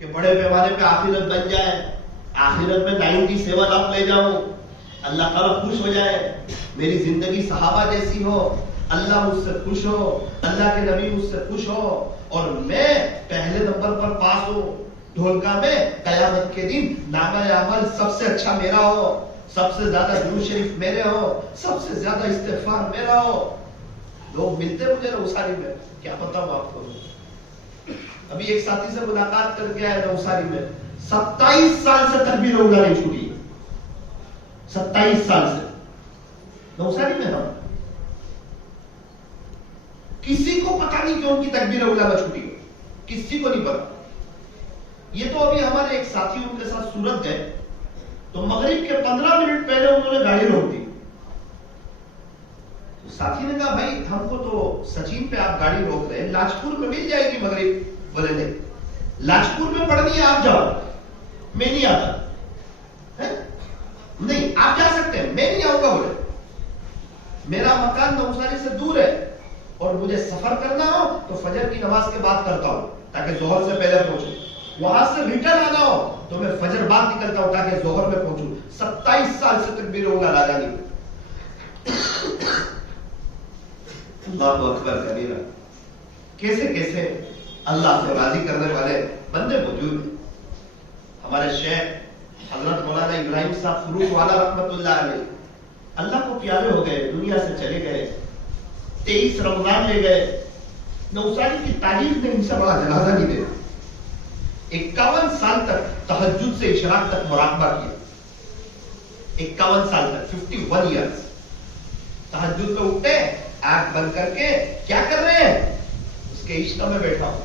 कि बड़े पैमाने पे आखिरत बन जाए, आखिरत में 97 लाख ले जाऊं, अल्लाह ताला खुश हो जाए, मेरी जिंदगी सहाबा जैसी हो, अल्लाह मुझसे खुश हो, अल्लाह के नबी मुझसे खुश हो और मैं पहले नंबर पर पास हूं ढोलका में, कयामत के दिन नामा अमल सबसे अच्छा मेरा हो, सबसे ज्यादा दुरूद शरीफ मेरे हो, सबसे ज्यादा इस्तिगफार मेरा हो। लोग मिलते मुझे नौसारी में, क्या बताऊं आपको। अभी एक साथी से मुलाकात करके आया नौसारी में, 27 साल से तकबीर उला नहीं छूटी, 27 साल से नौसारी में हम, किसी को पता नहीं कि उनकी तकबीर उला ना छूटी, किसी को नहीं पता। ये तो अभी हमारे एक साथी उनके साथ सूरत गए तो मगरिब के 15 मिनट पहले उन्होंने गाड़ी रोक दी। तो साथी ने कहा भाई हमको तो सचिन पे आप गाड़ी रोक रहे हैं, लाजपुर में मिल जाएगी मगरिब। बोले नहीं, लाजपुर में पढ़नी है आप जाओ, मैं नहीं आता है? नहीं आप जा सकते हैं, मैं नहीं आऊंगा। बोले मेरा मकान नौसारी से दूर है और मुझे सफर करना हो तो फजर की नमाज के बाद करता हूं ताकि जोहर से पहले पहुंचूं, वहां से रिटर्न आना हो तो मैं फजर बाद निकलता हूं ताकि जोहर में पहुंचूं। 27 साल से तकबीर उला लगा नहीं। अल्लाहु अकबर कबीरा। कैसे कैसे अल्लाह से राजी करने वाले बंदे मौजूद हैं। हमारे शेख हजरत मौलाना इब्राहिम साहब फरूक वाला रहमतुल्लाह अलैह अल्लाह को प्यारे हो गए, दुनिया से चले गए, 23 रमजान ले गए। नौसारी की तारीफ ने इनसे बड़ा जनाजा नहीं दिया। 51 साल तक तहज्जुद से इशराक तक मुराकबा किया, 51 साल तक, 51 ईयर्स तहज्जुद में उठे, आंख बंद करके क्या कर रहे हैं, उसके इश्क में बैठा हूं।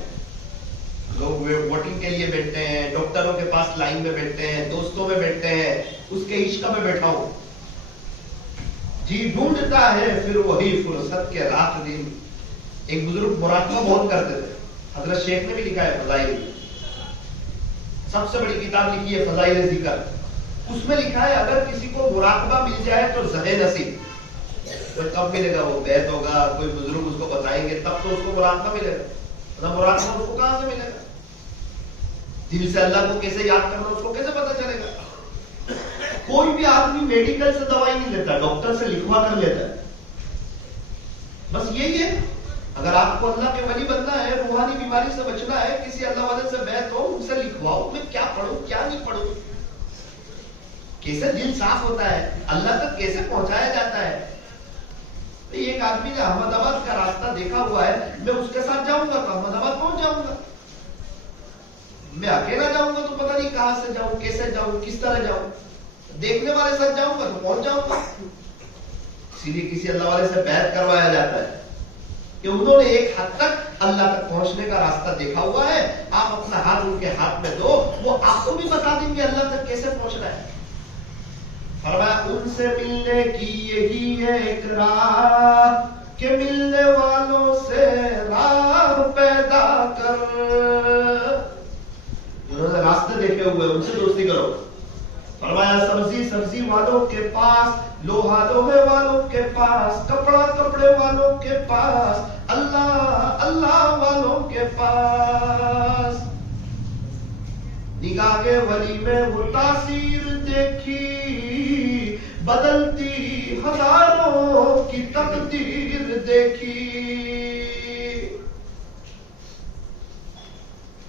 लोग वोटिंग के लिए बैठते हैं, डॉक्टरों के पास लाइन में बैठते हैं, दोस्तों में बैठते हैं, उसके इश्क में बैठा हूं। जी ढूंढता है फिर वही फुर्सत के रात दिन। एक बुजुर्ग मुराकबा बहुत करते थे, हजरत शेख ने भी लिखा है फजाइल, सबसे बड़ी किताब लिखी है फजाइल जिक्र। उसमें लिखा है अगर किसी को मुराकबा मिल जाए तो ज़हे नसीब, तो कब मिलेगा, वो बैत होगा, कोई बुजुर्ग उसको बताएंगे तब तो उसको मुराकबा मिलेगा, ना मुराकबा उसको कहां से मिलेगा। दिल से अल्लाह को कैसे याद करना उसको कैसे पता चलेगा। कोई भी आदमी मेडिकल से दवाई नहीं लेता, डॉक्टर से लिखवा कर लेता है। बस यही है, अगर आपको अल्लाह के वली बनना है, रूहानी बीमारी से बचना है, किसी अल्लाह वाले से बैत हो, उनसे लिखवाओ मैं क्या पढ़ूं क्या नहीं पढ़ूं। कैसे दिल साफ होता है, अल्लाह तक कैसे पहुंचाया जाता है। एक आदमी ने अहमदाबाद का रास्ता देखा हुआ है, मैं उसके साथ जाऊंगा तो अहमदाबाद पहुंच जाऊंगा, मैं अकेला जाऊंगा तो पता नहीं कहां से जाऊं, कैसे जाऊं, किस तरह जाऊं। देखने वाले साथ जाऊंगा तो पहुंच जाऊंगा। इसीलिए किसी अल्लाह वाले से बैत करवाया जाता है कि उन्होंने एक हद तक अल्लाह तक पहुंचने का रास्ता देखा हुआ है, आप अपना हाथ उनके हाथ में दो, वो आपको भी बता देंगे अल्लाह तक कैसे पहुंचना है। फरमाया उनसे मिलने की यही है एक राह कि मिलने वालों से राह पैदा कर। उन्होंने रास्ते देखे हुए उनसे दोस्ती करो। फरमाया सब्जी सब्जी वालों के पास, लोहा लोहे वालों के पास, कपड़ा कपड़े वालों के पास, अल्लाह अल्लाह वालों के पास। निगाहे वली में वो तासीर देखी, बदलती हजारों की तकदीर देखी।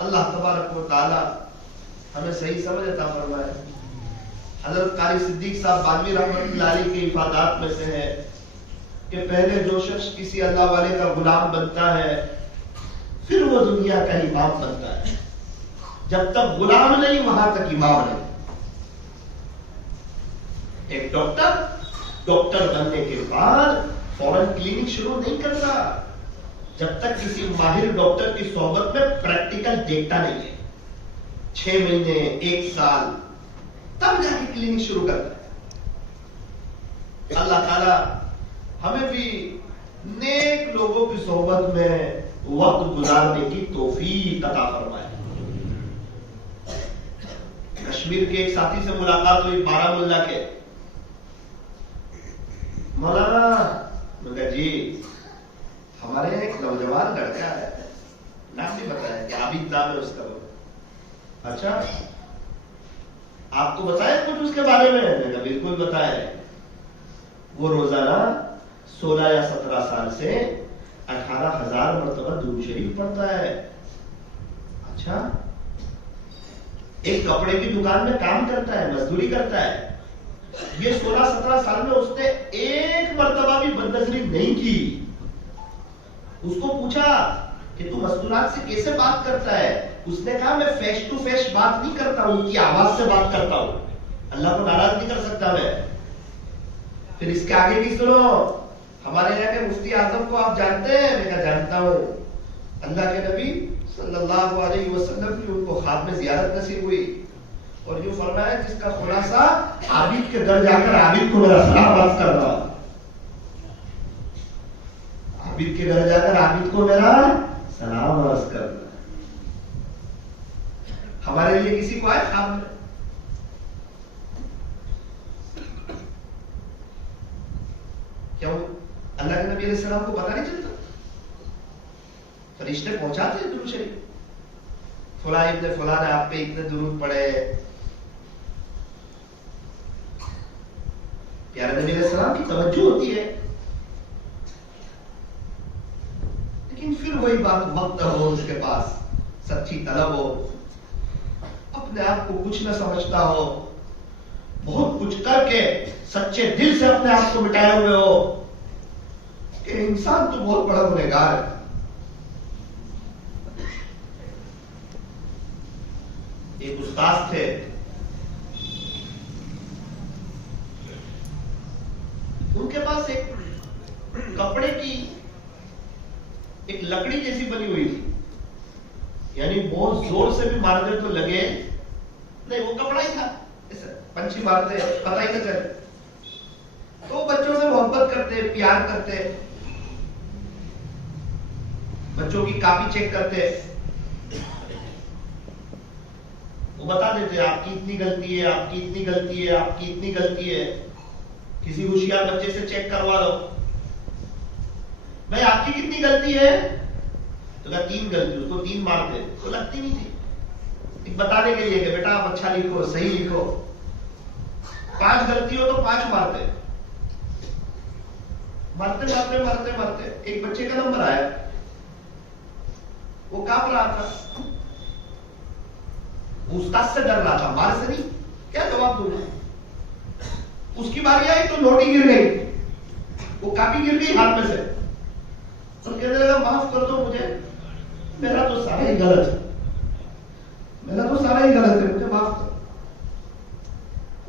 अल्लाह तबारक व तआला हमें सही समझ अता फरमाए। हजरत कारी सिद्दीक साहब बानवी रहमतुल्लाह अलैह के इफादात में से है कि पहले जो शख्स किसी अल्लाह वाले का गुलाम बनता है फिर वो दुनिया का इमाम बनता है। जब तक गुलाम नहीं वहां तक इमाम नहीं। एक डॉक्टर बनने के बाद फौरन क्लिनिक शुरू नहीं करता जब तक किसी माहिर डॉक्टर की सोहबत में प्रैक्टिकल देखता नहीं है। 6 महीने 1 साल तब जाके क्लिनिक शुरू करता है। अल्लाह ताला हमें भी नेक लोगों की सोहबत में वक्त गुजारने की तौफीक अता फरमाए। कश्मीर के एक साथी से मुलाकात हुई, बारामुल्ला के। मौलाना मगर जी हमारे एक नौजवान लड़का है, नाम नहीं बताया कि आबिद नाम है उसका। अच्छा, आपको बताया कुछ उसके बारे में? मैंने कहा बिल्कुल बताया। वो रोजाना 16 या 17 साल से 18,000 मरतबा दुरूद शरीफ पढ़ता है। अच्छा, एक कपड़े की दुकान में काम करता है, मजदूरी करता है। ये 16-17 साल में उसने एक मरतबा भी बदनजरी नहीं की। उसको पूछा कि तू मस्तूरात से कैसे बात करता है? उसने कहा मैं फेस टू फेस बात नहीं करता हूं, उनकी आवाज से बात करता हूं। अल्लाह को नाराज नहीं कर सकता मैं। फिर इसके आगे भी सुनो, हमारे यहाँ के मुफ्ती आजम को आप जानते हैं? मैं कहा जानता हूं। अल्लाह के नबी सल्लल्लाहु अलैहि वसल्लम की उनको ख्वाब में जियारत नसीब हुई और यूं फरमाया जिसका खुलासा आबिद के घर जाकर आबिद को मेरा सलाम अर्ज करना। आबिद के घर जाकर आबिद को मेरा सलाम अर्ज करना। हमारे लिए किसी को आए ख्वाब में? क्या अल्लाह के नबी अलैहि सलाम को पता नहीं चलता? फरिश्ते पहुंचाते दुरूद शरीफ, फुला इब्ने फुला ने आप पे इतने दुरूद पढ़े। प्यारे नबी अलैहि सलाम की तवज्जो होती है, लेकिन फिर वही बात, वक्त हो उसके पास, सच्ची तलब हो, अपने आप को कुछ न समझता हो, बहुत कुछ करके सच्चे दिल से अपने आप को मिटाए हुए हो कि इंसान तो बहुत बड़ा गुनहगार है। एक उस्ताद थे, उनके पास एक कपड़े की एक लकड़ी जैसी बनी हुई थी, यानी बहुत जोर से भी मार दे तो लगे नहीं, वो कपड़ा ही था, पंछी मारते पता ही न चले। तो बच्चों से मोहब्बत करते, प्यार करते, बच्चों की कॉपी चेक करते, वो बता देते आपकी इतनी गलती है, आपकी इतनी गलती है, आपकी इतनी गलती है। किसी होशियार बच्चे से चेक करवा लो, भाई आपकी कितनी गलती है? तो कहा 3 गलती, उसको 3 मारते, तो लगती नहीं थी, बताने के लिए कि बेटा आप अच्छा लिखो, सही लिखो। 5 गलती हो तो 5 मारते, मारते मारते मारते मारते एक बच्चे का नंबर आया, वो कांप रहा था, उस्ताद से डर रहा था, मार से नहीं, क्या जवाब दूंगा। उसकी बारी आई तो नोटी गिर गई, वो कापी गिर गई हाथ में से, तो कहने लगा माफ कर दो मुझे, मेरा तो सारा ही गलत है, मेरा तो सारा ही गलत है, मुझे माफ कर।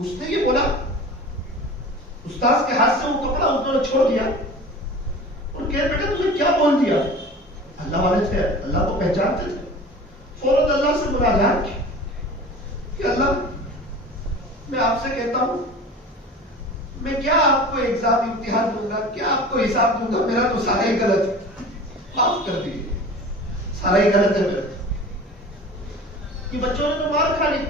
उसने ये बोला, उस्ताद के हाथ से वो कपड़ा उन्होंने छोड़ दिया और कह बेटा तुमने क्या बोल दिया? अल्लाह वाले थे, अल्लाह को पहचानते थे, फौरन अल्लाह से मुनाजात की कि अल्लाह मैं आपसे कहता हूं, मैं क्या आपको एग्जाम इम्तिहान दूंगा, क्या आपको हिसाब दूंगा, मेरा तो सारा ही गलत है, माफ कर दीजिए, सारा ही गलत है मेरा। कि बच्चों ने तो मार खा ली,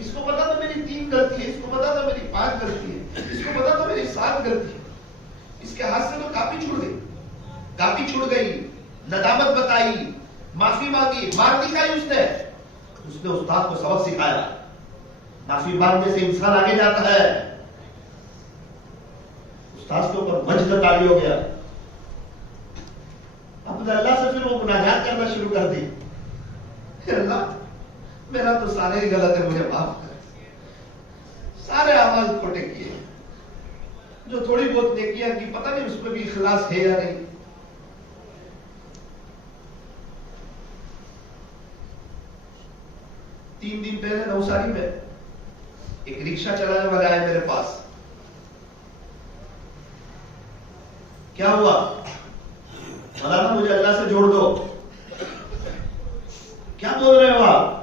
इसको पता था मेरी 3 गलती है, इसको पता था मेरी 5 गलती है, इसको पता था मेरी 7 गलती है, इसके हाथ से तो कापी छूट गई, कापी छूट गई, नदामत बताई, माफी मांगी, मार दिखाई उसने उस्ताद को सबक सिखाया। माफी मांगने से इंसान आगे जाता है। उस्ताद के ऊपर वज्द तारी हो गया, अब अल्लाह से फिर वो मुनाजात करना शुरू कर दी, अल्लाह मेरा तो सारे ही गलत है, मुझे माफ कर। सारे आवाज खोटे किए, जो थोड़ी बहुत नेकियां की पता नहीं उसमें भी इखलास है या नहीं। तीन दिन पहले नवसारी में एक रिक्शा चलाने वाला आया मेरे पास। क्या हुआ? मौलाना मुझे अल्लाह से जोड़ दो। क्या बोल रहे हो आप?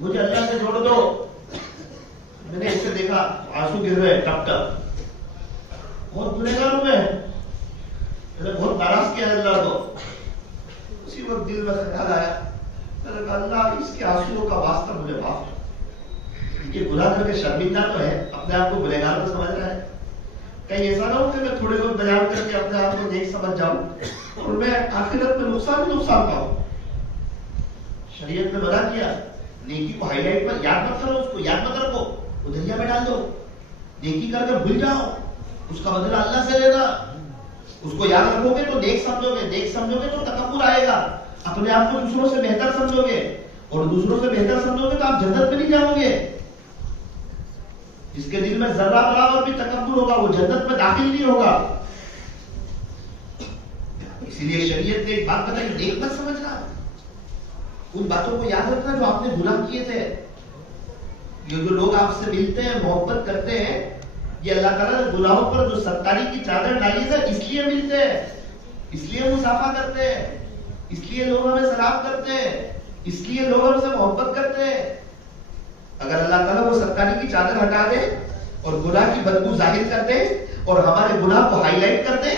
मुझे अल्लाह से जोड़ दो। मैंने इसे देखा, आंसू गिर रहे टप टप, बहुत गुनहगार हूं मैंने बहुत नाराज किया अल्लाह को। उसी वक्त दिल में ख्याल आया, अल्लाह इसके आंसुओं का वास्ता मुझे माफ कर। ये गुनाह करके शर्मिंदा तो है, अपने आप को गुनहगार तो समझ रहा है, कहीं ऐसा ना हो कि मैं थोड़े बहुत बयान करके अपने आप को नेक समझ जाऊं और मैं आखिरत में नुकसान ही नुकसान पाऊं। शरीयत ने मना किया, नेकी को हाईलाइट पर याद मत करो, उसको याद मत रखो, वो दरिया में डाल दो। नेकी करके भूल जाओ, उसका बदला अल्लाह से लेगा। उसको याद रखोगे तो नेक समझोगे तो तकब्बुर आएगा, अपने आप को दूसरों से बेहतर समझोगे, और दूसरों से बेहतर समझोगे तो आप जन्नत में नहीं जाओगे। जिसके दिल में जर्रा बराबर भी तकब्बुर होगा वो जन्नत में दाखिल नहीं होगा। इसीलिए शरीयत ने एक बात बताई, नेक मत समझना, उन बातों को याद रखना जो आपने गुनाह किए थे। ये जो लोग आपसे मिलते हैं, मोहब्बत करते हैं, ये अल्लाह ताला ने गुनाहों पर जो सत्तारी की चादर डाली है इसलिए मिलते हैं, इसलिए मुसाफा करते हैं, इसलिए लोग हमें सलाम करते हैं, इसलिए लोग हमसे मोहब्बत करते हैं। अगर अल्लाह ताला वो सत्तारी की चादर हटा दे और गुनाह की बदबू जाहिर कर दे और हमारे गुनाह को हाईलाइट कर दे,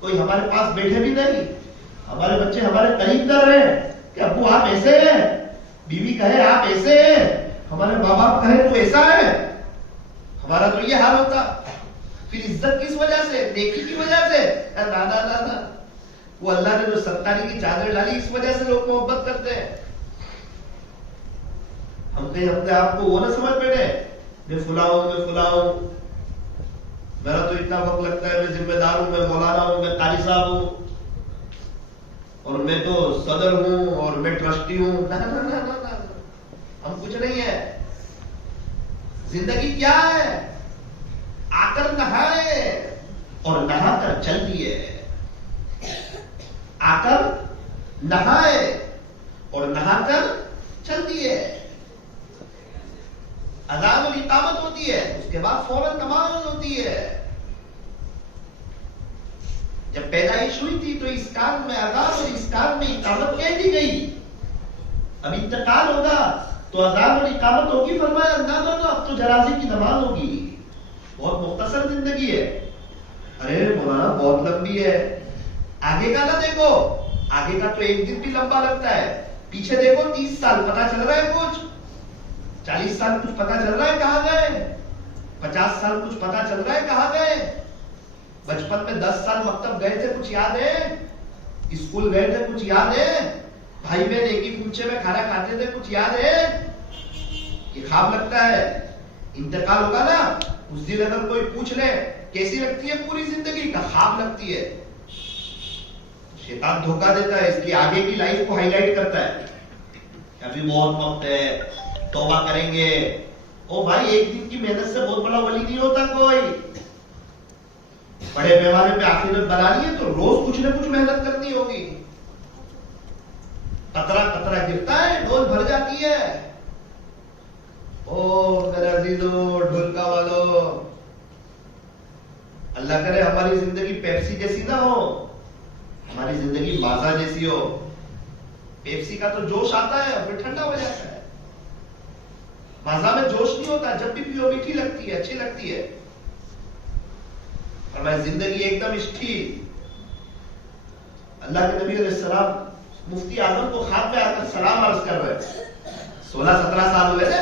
कोई हमारे पास बैठे भी नहीं, हमारे बच्चे हमारे करीब कर रहे हैं कि अब्बू आप ऐसे हैं, बीवी कहे आप ऐसे हैं, हमारे माँ बाप कहे तो ऐसा है, हमारा तो ये हाल होता। फिर इज्जत किस वजह से? नेकी की वजह से? ना ना ना ना, वो अल्लाह ने जो सत्तारी की चादर डाली इस वजह से लोग मोहब्बत करते हैं। हम कहीं अपने आप को वो ना समझ बैठे, मैं फुला हूं, मेरा तो इतना वक्त लगता है, मैं जिम्मेदार हूं, मैं मौलाना हूं, मैं कारी साहब हूं, और मैं तो सदर हूं, और मैं ट्रस्टी हूं। ना ना ना ना ना, हम कुछ नहीं है। जिंदगी क्या है? आकर नहाए और नहाकर चल दिए, आकर नहाए और नहाकर चल दिए। अज़ान और इकामत होती है, उसके बाद फौरन नमाज होती है। जब पैदाइश हुई थी तो इस कान में अज़ान और इस कान में इकामत कह दी गई। अब इंतकाल होगा तो अज़ान और इकामत होगी, फरमाया ना ना ना, अब तो जनाजे की नमाज होगी। बहुत मुख्तसर जिंदगी है। अरे मौलाना बहुत लंबी है, आगे का ना देखो, आगे का तो एक दिन भी लंबा लगता है, पीछे देखो 30 साल पता चल रहा है कुछ, 40 साल कुछ पता चल रहा है कहां गए, 50 साल कुछ पता चल रहा है कहां गए। बचपन में 10 साल मकतब गए थे, कुछ याद है? स्कूल गए थे, कुछ याद है? भाई बहन एक ही पूछे में खाना खाते थे, कुछ याद है? ये ख्वाब लगता है। इंतकाल होगा ना उस दिन अगर कोई पूछ ले कैसी लगती है पूरी जिंदगी, का ख्वाब लगती है। शैतान धोखा देता है, इसलिए आगे की लाइफ को हाईलाइट करता है, अभी बहुत वक्त है, तौबा करेंगे। ओ भाई, एक दिन की मेहनत से बहुत बड़ा वली नहीं होता कोई। बड़े पैमाने पे आखिरत बनानी है तो रोज कुछ ना कुछ मेहनत करनी होगी। कतरा कतरा गिरता है, डोल भर जाती है। ओ मेरे अजीजों, ढोलका वालों, अल्लाह करे हमारी जिंदगी पेप्सी जैसी ना हो, हमारी जिंदगी माजा जैसी हो। पेप्सी का तो जोश आता है फिर ठंडा हो जाता है, माजा में जोश नहीं होता, जब भी पियो मीठी लगती है, अच्छी लगती है। और मैं जिंदगी एकदम स्टील। अल्लाह के नबी अलैहिस्सलाम मुफ्ती आजम को ख्वाब में आकर सलाम अर्ज कर रहे, 16-17 साल हुए थे,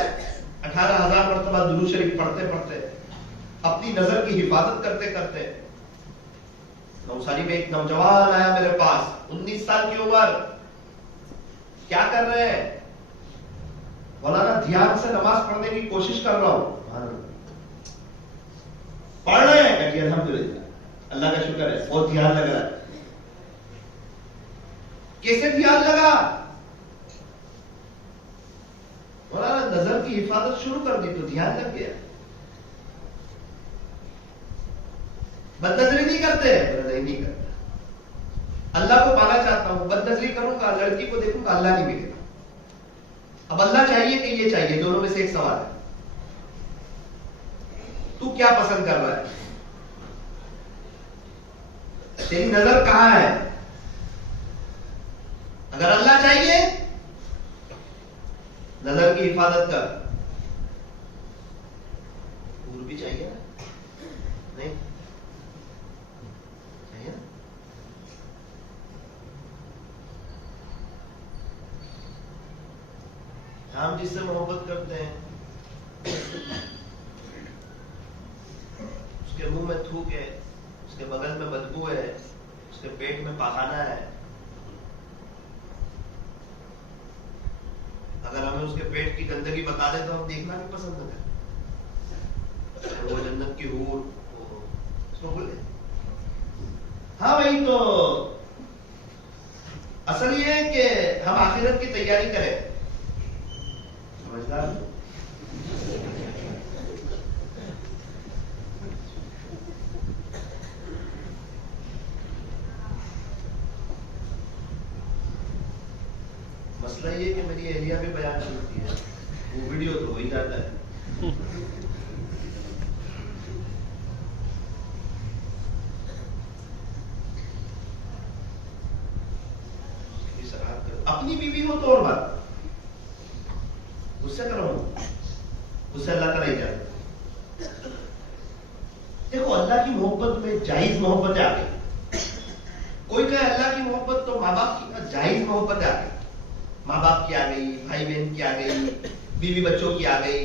18,000 मरतबा दुरूद शरीफ पढ़ते पढ़ते, अपनी नजर की हिफाजत करते करते। नौसारी में एक नौजवान आया मेरे पास, 19 साल की उम्र। क्या कर रहे हैं? मौलाना ध्यान से नमाज पढ़ने की कोशिश कर रहा हूं। पढ़ रहे हैं? कहती अल्हम्दुलिल्लाह, अल्लाह का शुक्र है, बहुत ध्यान लग रहा है। कैसे ध्यान लगा? मौलाना नजर की हिफाजत शुरू कर दी तो ध्यान लग गया। बदनजरी नहीं करते? नहीं करता। अल्लाह को पाना चाहता हूं, बदनजरी करूंगा, लड़की को देखूंगा, अल्लाह नहीं मिलेगा। अब अल्लाह चाहिए कि ये चाहिए, दोनों में से एक सवाल है। तू क्या पसंद कर रहा है? तेरी नजर कहां है? अगर अल्लाह चाहिए, नजर की हिफाजत कर। दूर भी चाहिए ना? नहीं चाहिए ना? हम जिससे मोहब्बत करते हैं उसके मुंह में थूक है, उसके बगल में बदबू है, उसके पेट में पखाना है, उसके पेट की गंदगी बता दे तो हम देखना नहीं पसंद करते। वो जन्नत की हूर उसको बोले। हाँ भाई, तो असल ये है कि हम आखिरत की तैयारी करें, समझदार। मसला ये कि मेरी एरिया में बयान होती है, वो वीडियो तो हो ही जाता है। अपनी बीवी हो तो और बात, उससे करो, उससे अल्लाह का नहीं जाता। देखो, अल्लाह की मोहब्बत में जायज मोहब्बत आ गई। कोई कहे अल्लाह की मोहब्बत तो माँ बाप की, जायज मोहब्बत आ गई, माँ बाप की आ गई, भाई बहन की आ गई, बीवी बच्चों की आ गई,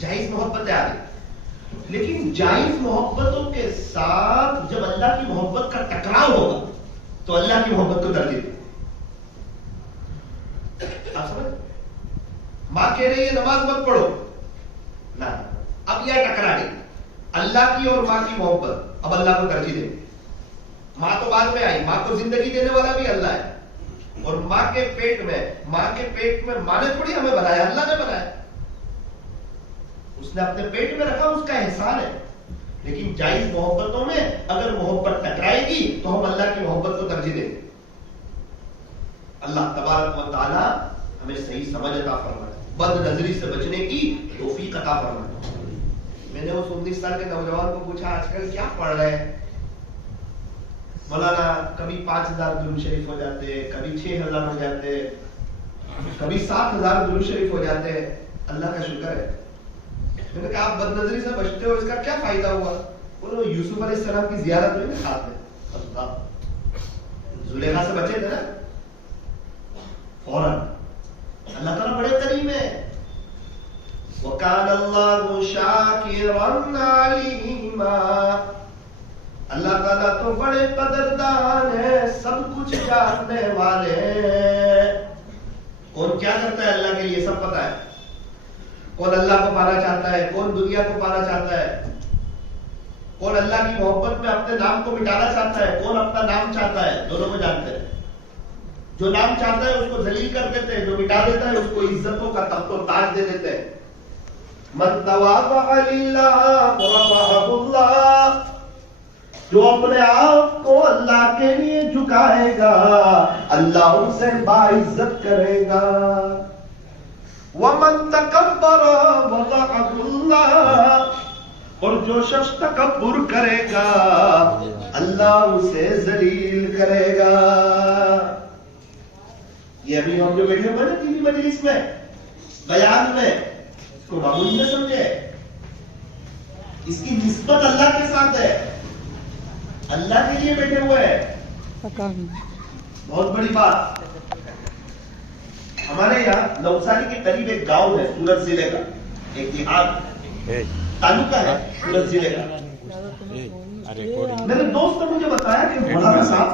जायज मोहब्बत आ गई। लेकिन जायज मोहब्बतों के साथ जब अल्लाह की मोहब्बत का टकराव होगा तो अल्लाह की मोहब्बत को तरजीह दे। आप समझ? मां कह रही है नमाज मत पढ़ो ना, अब यह टकरा गई अल्लाह की और मां की मोहब्बत, अब अल्लाह को तरजीह दे। मां तो बाद में आई, मां को जिंदगी देने वाला भी अल्लाह है, और मां के पेट में मां ने थोड़ी हमें बनाया, अल्लाह ने बनाया, उसने अपने पेट में रखा, उसका एहसान है। लेकिन जायज मोहब्बतों में अगर मोहब्बत टकराएगी तो हम अल्लाह की मोहब्बत को तरजीह देंगे। अल्लाह तबारक व तआला हमें सही समझ अता फरमाए, बद नजरी से बचने की तौफीक अता फरमाए। मैंने उस 19 साल के नौजवान को पूछा, आजकल क्या पढ़ रहे हैं? मौलाना, कभी 5000 दुरूद शरीफ हो जाते, कभी 6000 हो जाते, कभी 7000 दुरूद शरीफ हो जाते। अल्लाह का शुक्र है। मैंने कहा, आप बदनजरी से बचते हो, इसका क्या फायदा हुआ? बोलो, यूसुफ अलैहिस्सलाम की जियारत हुई ना साथ में, जुलेखा से बचे थे ना फौरन। अल्लाह ताला बड़े करीम है। वकान अल्लाहु शाकिरन अलीमा, अल्लाह ताला तो बड़े कदरदान है, सब कुछ जानने वाले। कौन क्या करता है अल्लाह के लिए सब पता है। कौन अल्लाह को पाना चाहता है, कौन दुनिया को पाना चाहता है, कौन अल्लाह की मोहब्बत में अपने नाम को मिटाना चाहता है, कौन अपना नाम चाहता है, दोनों को जानते हैं। जो नाम चाहता है उसको जलील कर देते हैं, जो मिटा देता है उसको इज्जतों का तख्तो ताज दे देते हैं। मन तवाज़ा लिल्लाह रफ़अहुल्लाह, जो अपने आप को अल्लाह के लिए झुकाएगा अल्लाह उसे बाइज्जत करेगा। वमन तकब्बर वज़अहुल्लाह, और जो शख्स तकब्बुर करेगा अल्लाह उसे जलील करेगा। ये अभी हम जो बैठे हुए ना टीवी मजलिस में, बयान में, इसको मामूली न समझे, इसकी निस्बत अल्लाह के साथ है, अल्लाह के लिए बैठे हुए हैं। बहुत बड़ी बात। हमारे यहाँ नवसारी के करीब एक गांव है, सूरत जिले का, एक देहात तालुका है सूरत जिले का। मेरे दोस्त ने मुझे बताया कि मौलाना साहब